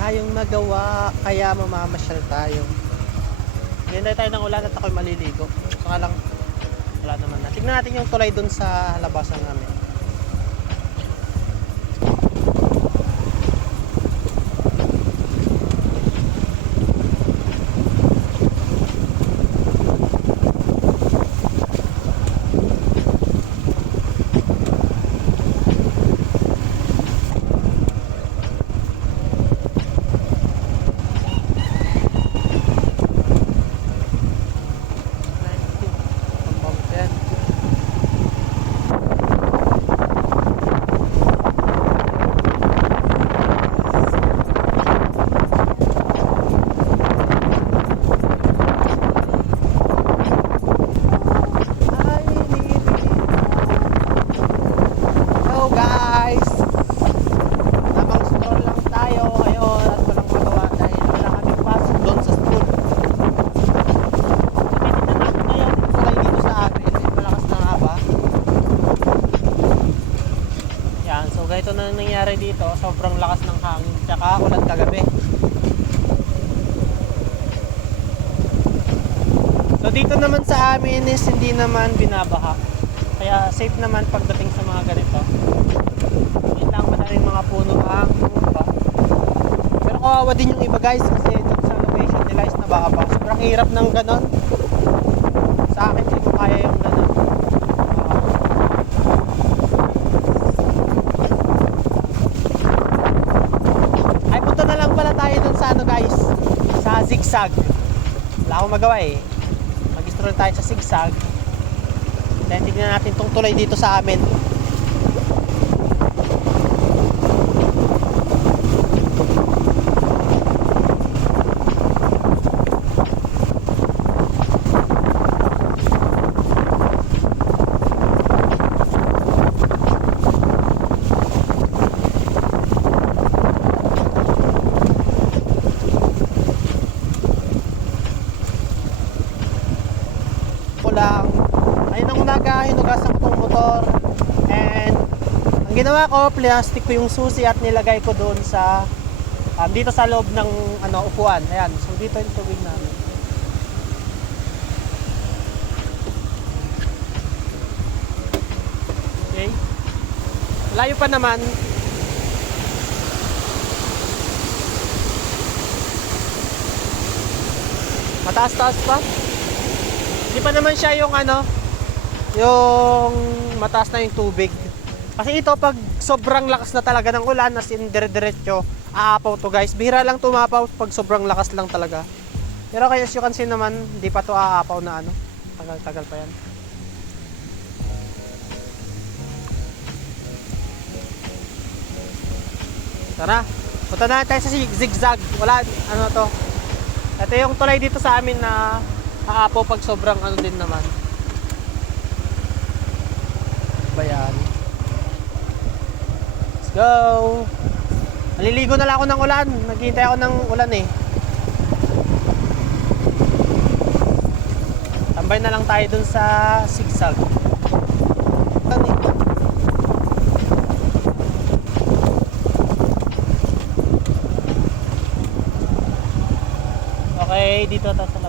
tayong magawa, kaya mamamasyal tayo. Hinintay tayo ng ulan at ako'y maliligo. Saka lang, wala naman na. Tignan natin yung tulay dun sa labasan namin. Pambabot yan. Ay, nilibili. Hello guys! Tamang stroll lang tayo ngayon at walang magawa dahil wala kaming pasok doon sa school. Tinitignan natin ngayon kung tulay dito sa atin. May malakas na haba. Yan, so ganito na nangyari dito. Sobrang lakas ng hangin. Tsaka ulan kagabi. So dito naman sa amin is hindi naman binabaha. Kaya safe naman pagdating sa mga ganito. Yun lang maraming mga puno ang tumumba. Pero kawawa din yung iba guys kasi dito sa location nila is nababa. Sobrang hirap ng ganon. Sa akin hindi ko kaya yung ganon. Ah. ay punta na lang pala tayo dun sa ano guys. Sa zigzag. Wala akong magawa eh. Mag-stroll tayo sa zigzag. Then tignan natin tong tulay dito sa amin. ko lang. Ayun ang umaga, hinugasan ko tong motor. And ang ginawa ko, plastic ko yung susi at nilagay ko doon sa um, dito sa loob ng ano upuan. Ayan, so dito yung tubig namin. Okay. Layo pa naman. Mataas-taas pa. Hindi pa naman siya yung ano, yung mataas na yung tubig. Kasi ito pag sobrang lakas na talaga ng ulan, as in dire-diretso, aapaw to guys. Bihira lang tumapaw pag sobrang lakas lang talaga. Pero kaya as you can see naman, hindi pa to aapaw na ano. Tagal-tagal pa yan. Tara, punta na tayo sa zig- zigzag. Wala, ano to. Ito yung tulay dito sa amin na aapaw pag sobrang ano din naman. Ba? Go! Maliligo na lang ako ng ulan. Naghihintay ako ng ulan eh. Tambay na lang tayo dun sa zigzag. Okay, dito tayo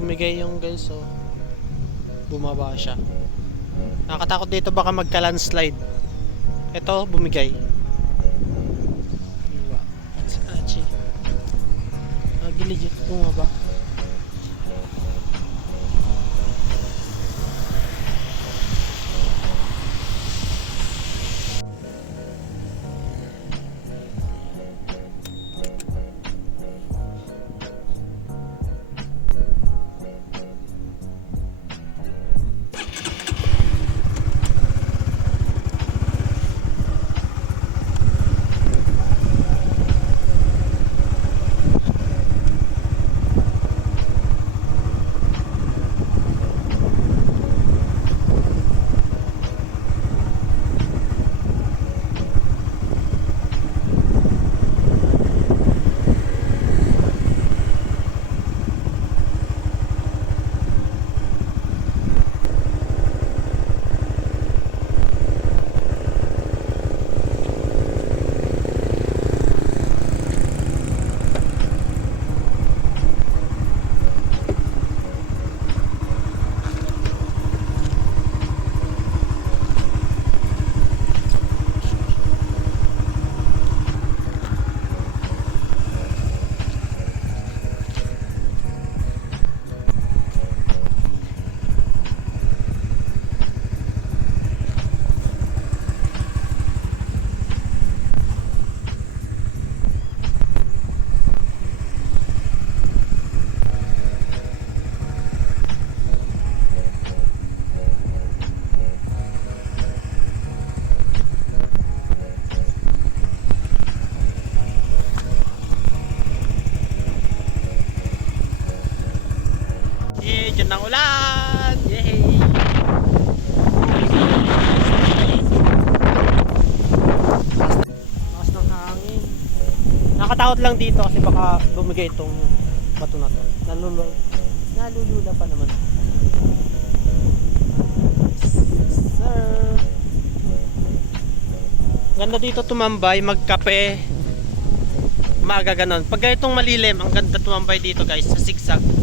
Bumigay yung guys, so bumaba siya. Nakakatakot dito baka magka-landslide. Ito, bumigay. Diba? Scratchy. Ah, legit bumaba. Diyan ang ulan! Yay! Lakas ng hangin. Nakatakot lang dito kasi baka bumigay itong bato na to. Nalulula, nalulula pa naman. Sir. Ganda dito tumambay, magkape. Maaga ganon. Pag ganitong malilim, ang ganda tumambay dito guys sa zigzag.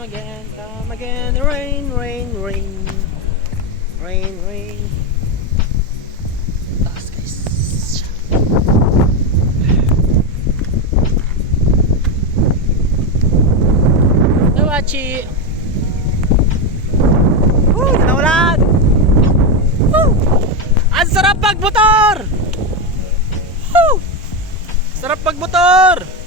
Come again, come again, rain, rain, rain, rain, rain. Taas guys. Dawachi. Woo, naulan. Woo! Ang sarap pagmotor! Sarap pagmotor! That's